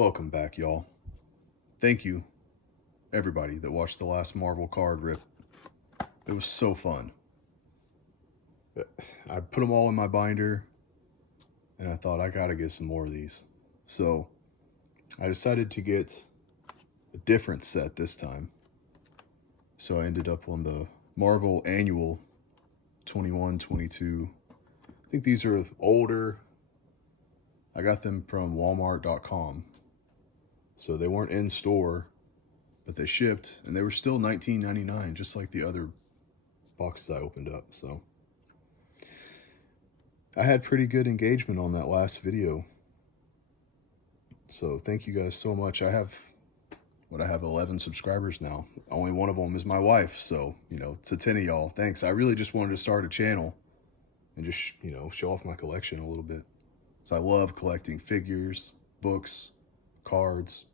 Welcome back, y'all. Thank you, everybody that watched the last Marvel card rip. It was so fun. I put them all in my binder, and I thought I gotta get some more of these. So I decided to get a different set this time. So I ended up on the Marvel Annual 21, 22. I think these are older. I got them from Walmart.com. So they weren't in store, but they shipped, and they were still $19.99, just like the other boxes I opened up. So I had pretty good engagement on that last video. So thank you guys so much. I have 11 subscribers now. Only one of them is my wife. So, to 10 of y'all, thanks. I really just wanted to start a channel and just, show off my collection a little bit. So I love collecting figures, books, cards.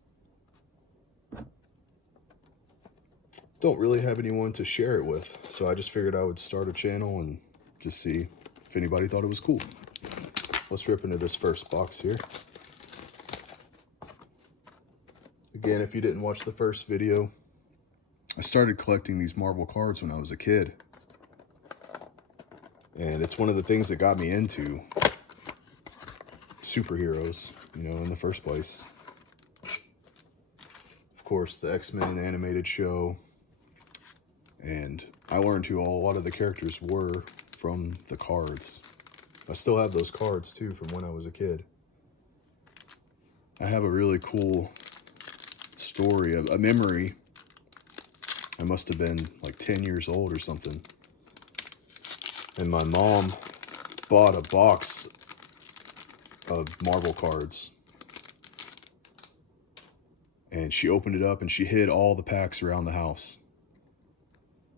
Don't really have anyone to share it with, so I just figured I would start a channel and just see if anybody thought it was cool. Let's rip into this first box here. Again, if you didn't watch the first video, I started collecting these Marvel cards when I was a kid. And it's one of the things that got me into superheroes, in the first place. Of course, the X-Men animated show. And I learned who a lot of the characters were from the cards. I still have those cards too from when I was a kid. I have a really cool story, a memory. I must have been like 10 years old or something. And my mom bought a box of Marvel cards. And she opened it up and she hid all the packs around the house.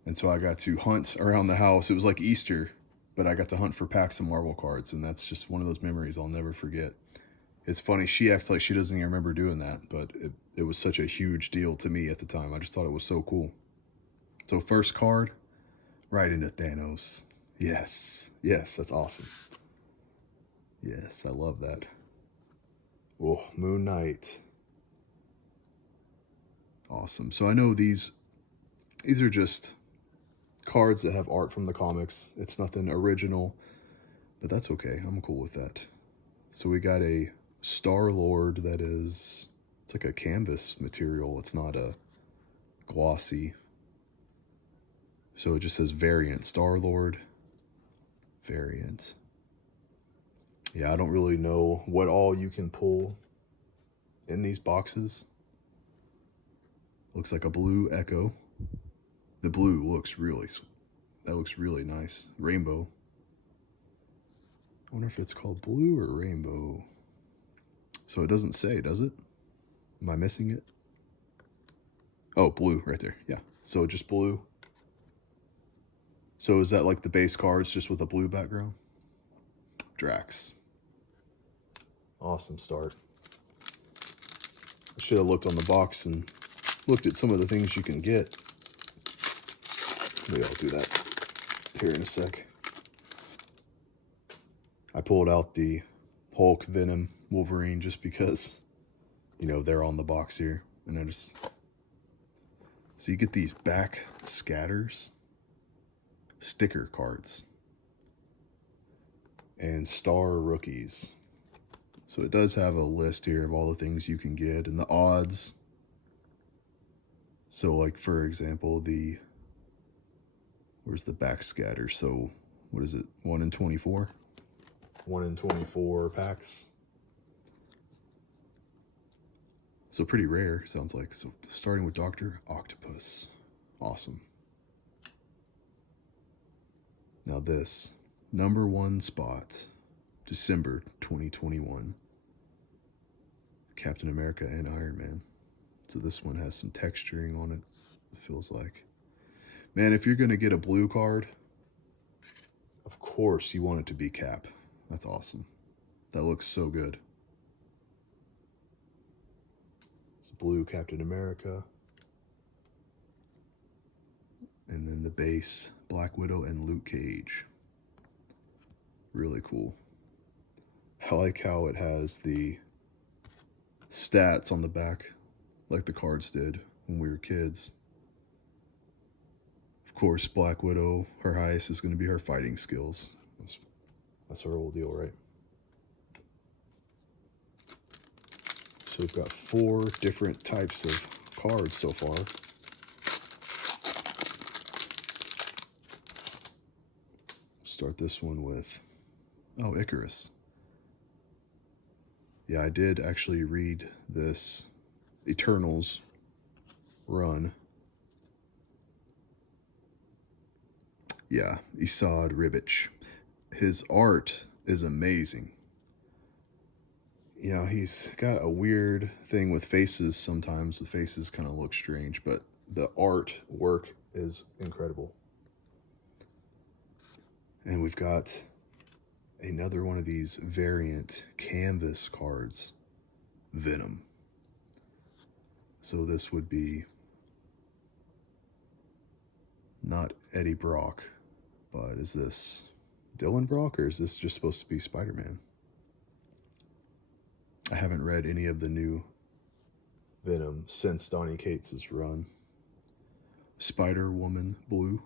And so I got to hunt around the house. It was like Easter, but I got to hunt for packs of Marvel cards. And that's just one of those memories I'll never forget. It's funny, she acts like she doesn't even remember doing that, but it was such a huge deal to me at the time. I just thought it was so cool. So first card, right into Thanos. Yes, that's awesome. Yes, I love that. Oh, Moon Knight. Awesome. So I know these are just cards that have art from the comics. It's nothing original, but that's okay. I'm cool with that. So we got a Star-Lord that is, it's like a canvas material. It's not a glossy. So it just says variant, Star-Lord variant. Yeah, I don't really know what all you can pull in these boxes. Looks like a blue Echo. The blue looks really nice. Rainbow. I wonder if it's called blue or rainbow. So it doesn't say, does it? Am I missing it? Oh, blue right there. Yeah. So just blue. So is that like the base cards just with a blue background? Drax. Awesome start. I should have looked on the box and looked at some of the things you can get. Maybe I'll do that here in a sec. I pulled out the Hulk, Venom, Wolverine just because, they're on the box here. And so you get these back scatters, sticker cards, and star rookies. So it does have a list here of all the things you can get and the odds. So like, for example, where's the backscatter? So what is it? 1 in 24? 1 in 24 packs. So pretty rare, sounds like. So starting with Dr. Octopus. Awesome. Now this, #1 spot, December 2021. Captain America and Iron Man. So this one has some texturing on it, it feels like. Man, if you're going to get a blue card, of course you want it to be Cap. That's awesome. That looks so good. It's blue Captain America. And then the base, Black Widow and Luke Cage. Really cool. I like how it has the stats on the back, like the cards did when we were kids. Of course, Black Widow, her highest is going to be her fighting skills. That's our whole deal, right? So we've got 4 different types of cards so far. Start this one with, oh, Icarus. Yeah, I did actually read this Eternals run. Yeah, Esad Ribic. His art is amazing. You know, he's got a weird thing with faces sometimes. The faces kind of look strange, but the artwork is incredible. And we've got another one of these variant canvas cards, Venom. So this would be not Eddie Brock, but is this Dylan Brock, or is this just supposed to be Spider-Man? I haven't read any of the new Venom since Donny Cates' run. Spider-Woman blue.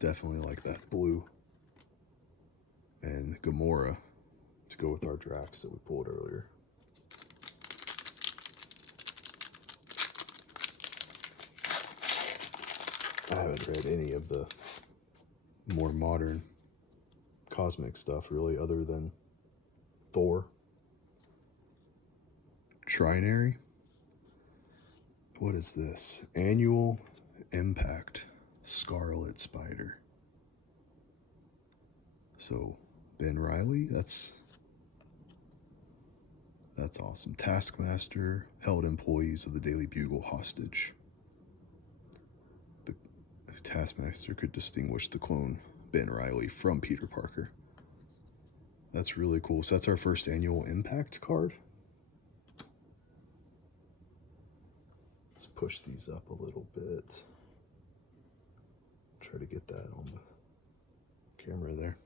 Definitely like that blue. And Gamora to go with our Drax that we pulled earlier. I haven't read any of the more modern cosmic stuff, really, other than Thor. Trinary? What is this? Annual Impact Scarlet Spider. So, Ben Reilly, that's awesome. Taskmaster held employees of the Daily Bugle hostage. The Taskmaster could distinguish the clone Ben Reilly from Peter Parker. That's really cool. So that's our first annual Impact card. Let's push these up a little bit. Try to get that on the camera there.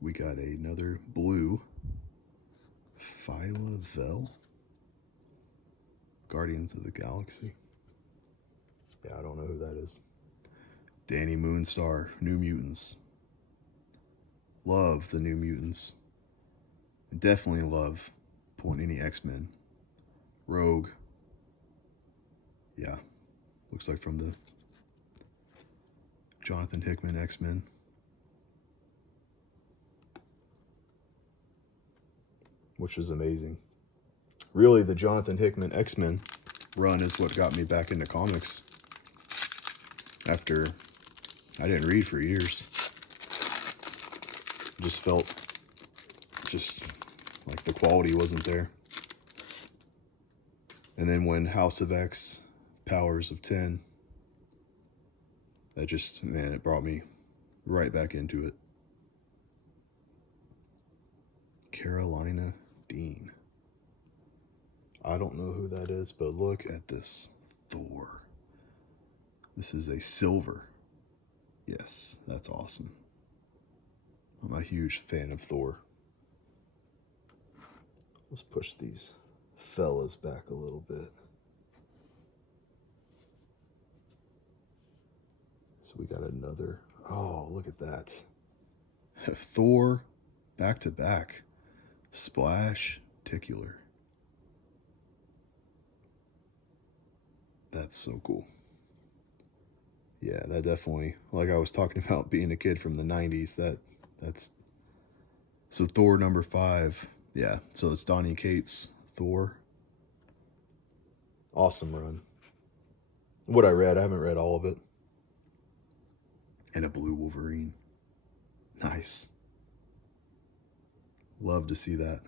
We got another blue Phyla Vel, Guardians of the Galaxy. Yeah, I don't know who that is. Danny Moonstar, New Mutants. Love the New Mutants. Definitely love pulling any X-Men. Rogue. Yeah, looks like from the Jonathan Hickman X-Men. Which was amazing. Really, the Jonathan Hickman X-Men run is what got me back into comics. After I didn't read for years. Just felt like the quality wasn't there. And then when House of X, Powers of 10, that just, man, it brought me right back into it. Carolina Dean. I don't know who that is, but look at this Thor. This is a silver. Yes, that's awesome. I'm a huge fan of Thor. Let's push these fellas back a little bit. So we got another, oh, look at that. Thor back to back. Splash Ticular. That's so cool. Yeah, that definitely, like I was talking about being a kid from the 90s, that's, so Thor number 5. Yeah, so it's Donny Cates, Thor. Awesome run. What I read, I haven't read all of it. And a blue Wolverine. Nice. Love to see that.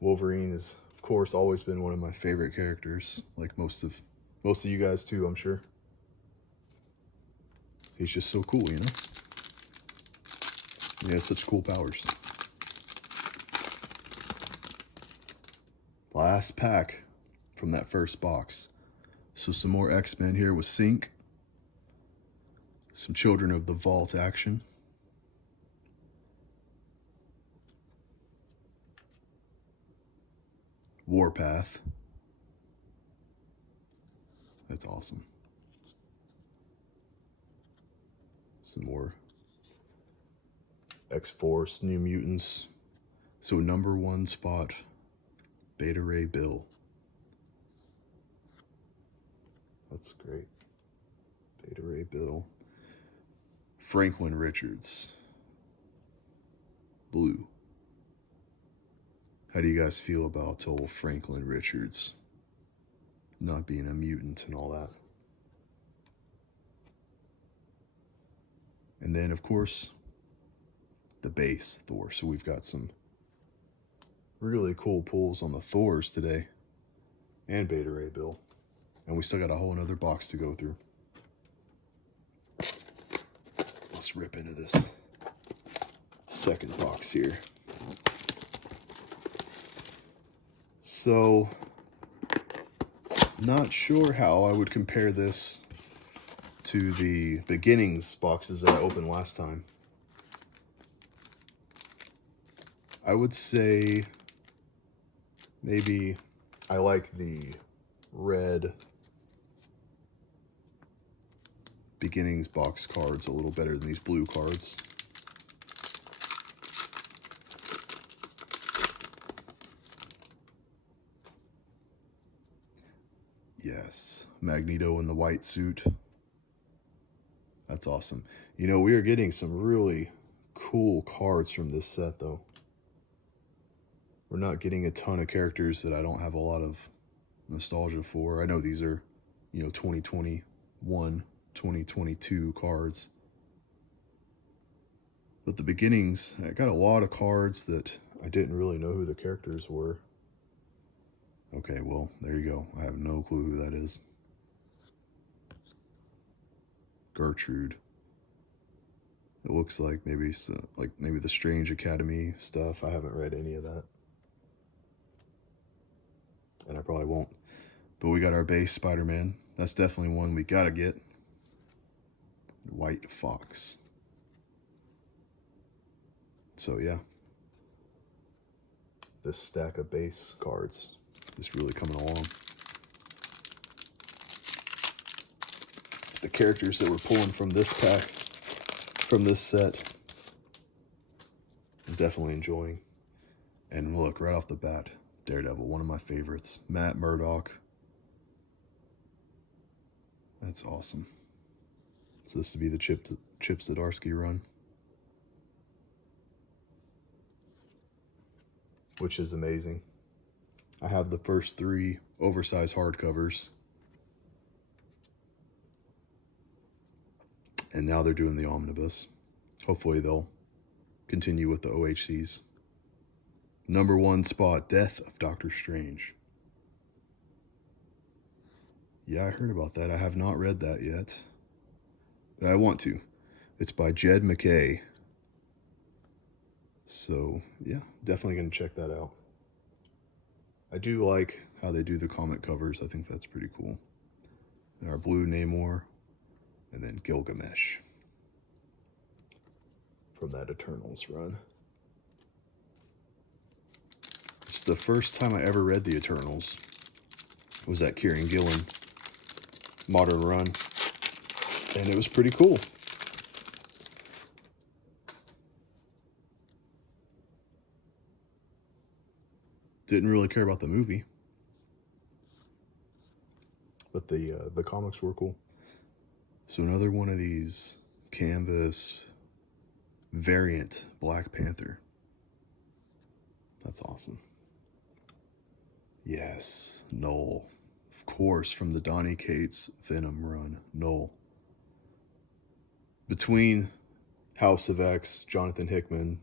Wolverine has, of course, always been one of my favorite characters, like most of you guys too, I'm sure. He's just so cool, you know? He has such cool powers. Last pack from that first box. So some more X-Men here with Sync. Some Children of the Vault action. Warpath. That's awesome. Some more X-Force, New Mutants. So number 1 spot, Beta Ray Bill. That's great. Beta Ray Bill. Franklin Richards. Blue. How do you guys feel about old Franklin Richards not being a mutant and all that? And then, of course, the base Thor. So we've got some really cool pulls on the Thors today. And Beta Ray Bill. And we still got a whole another box to go through. Let's rip into this second box here. So, not sure how I would compare this to the beginnings boxes that I opened last time. I would say maybe I like the red beginnings box cards a little better than these blue cards. Yes, Magneto in the white suit. That's awesome. You know, we are getting some really cool cards from this set, though. We're not getting a ton of characters that I don't have a lot of nostalgia for. I know these are, 2021, 2022 cards. But the beginnings, I got a lot of cards that I didn't really know who the characters were. Okay, well, there you go. I have no clue who that is. Gertrude. It looks like maybe the Strange Academy stuff. I haven't read any of that. And I probably won't. But we got our base Spider-Man. That's definitely one we gotta get. White Fox. So yeah. This stack of base cards is really coming along. The characters that we're pulling from this pack, from this set, I'm definitely enjoying. And look, right off the bat, Daredevil, one of my favorites. Matt Murdock. That's awesome. So this would be the Chip Zdarsky run. Which is amazing. I have the first 3 oversized hardcovers. And now they're doing the omnibus. Hopefully they'll continue with the OHCs. Number 1 spot, Death of Doctor Strange. Yeah, I heard about that. I have not read that yet. But I want to. It's by Jed MacKay. So, yeah, definitely going to check that out. I do like how they do the comic covers. I think that's pretty cool. And our blue Namor. And then Gilgamesh. From that Eternals run. It's the first time I ever read the Eternals. Was that Kieran Gillen modern run. And it was pretty cool. Didn't really care about the movie. But the comics were cool. So another one of these canvas variant Black Panther. That's awesome. Yes, Null. Of course, from the Donny Cates Venom run. Null. Between House of X, Jonathan Hickman,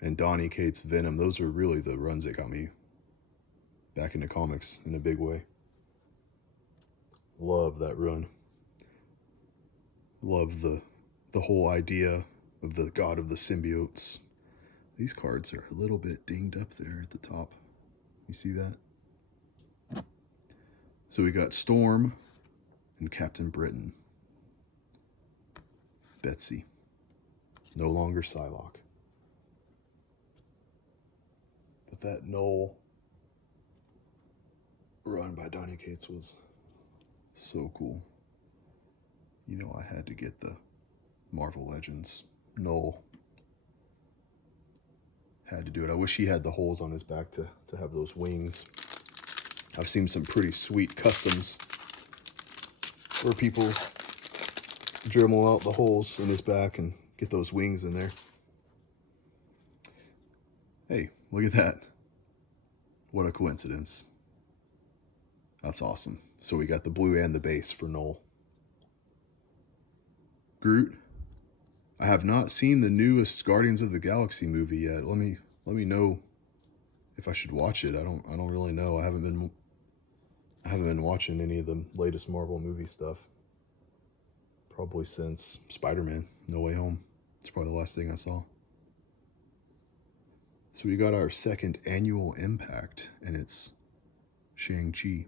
and Donny Cates Venom, those were really the runs that got me back into comics in a big way. Love that run. Love the whole idea of the god of the symbiotes. These cards are a little bit dinged up there at the top. You see that? So we got Storm and Captain Britain. Betsy. No longer Psylocke. But that Null run by Donny Cates was so cool. You know, I had to get the Marvel Legends Null. Had to do it. I wish he had the holes on his back to have those wings. I've seen some pretty sweet customs where people Dremel out the holes in his back and get those wings in there. Hey, look at that. What a coincidence. That's awesome. So we got the blue and the base for Null. Groot. I have not seen the newest Guardians of the Galaxy movie yet. Let me know if I should watch it. I don't really know. I haven't been watching any of the latest Marvel movie stuff. Probably since Spider-Man No Way Home. It's probably the last thing I saw. So we got our second annual Impact, and it's Shang-Chi,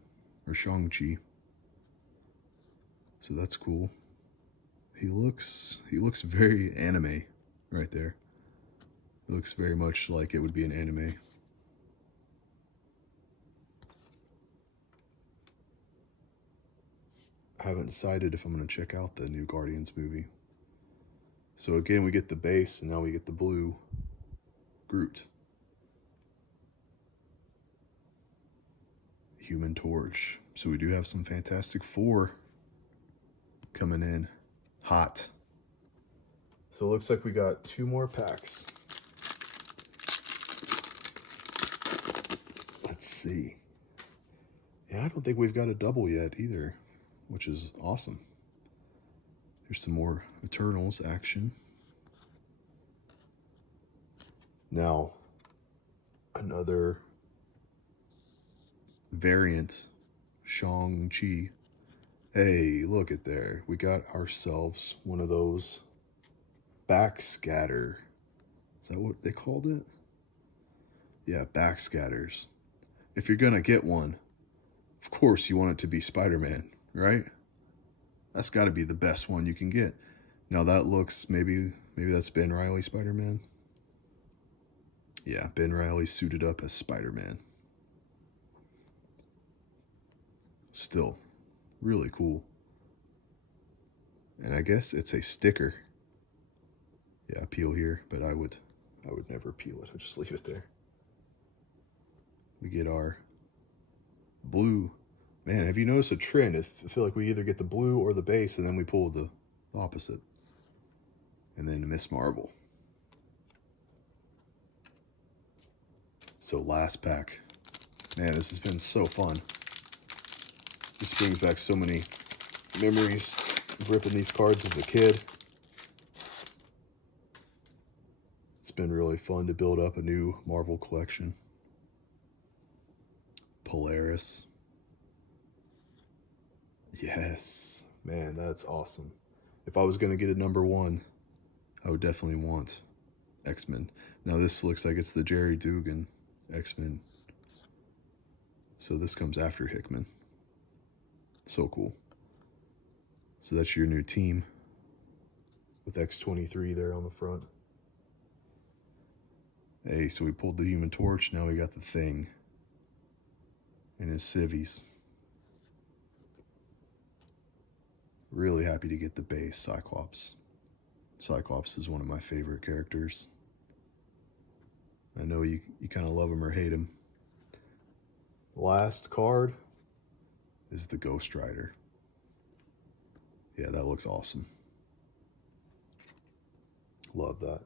or Shang-Chi. So that's cool. He looks very anime right there. It looks very much like it would be an anime. I haven't decided if I'm going to check out the new Guardians movie. So again, we get the base, and now we get the blue Groot. Human Torch. So we do have some Fantastic Four coming in hot. So it looks like we got 2 more packs. Let's see. Yeah, I don't think we've got a double yet either, which is awesome. Here's some more Eternals action. Now, another variant, Shang-Chi. Hey, look at there. We got ourselves one of those backscatter. Is that what they called it? Yeah, backscatters. If you're gonna get one, of course you want it to be Spider-Man, right? That's got to be the best one you can get. Now that looks, maybe that's Ben Reilly Spider-Man. Yeah, Ben Reilly suited up as Spider-Man. Still, really cool. And I guess it's a sticker. Yeah, peel here, but I would never peel it. I'd just leave it there. We get our blue. Man, have you noticed a trend? I feel like we either get the blue or the base, and then we pull the opposite. And then Miss Marvel. So last pack. Man, this has been so fun. This brings back so many memories of ripping these cards as a kid. It's been really fun to build up a new Marvel collection. Polaris. Yes, man, that's awesome. If I was going to get a number 1, I would definitely want X-Men. Now this looks like it's the Jerry Dugan X-Men. So this comes after Hickman. So cool. So that's your new team with X-23 there on the front. Hey, so we pulled the Human Torch. Now we got the Thing and his civvies. Really happy to get the base Cyclops. Cyclops is one of my favorite characters. I know you kind of love him or hate him. Last card is the Ghost Rider. Yeah, that looks awesome. Love that.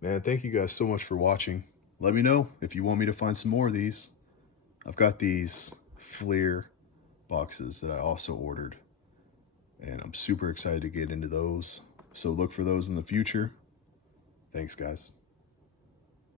Man, thank you guys so much for watching. Let me know if you want me to find some more of these. I've got these Fleer boxes that I also ordered, and I'm super excited to get into those. So look for those in the future. Thanks, guys.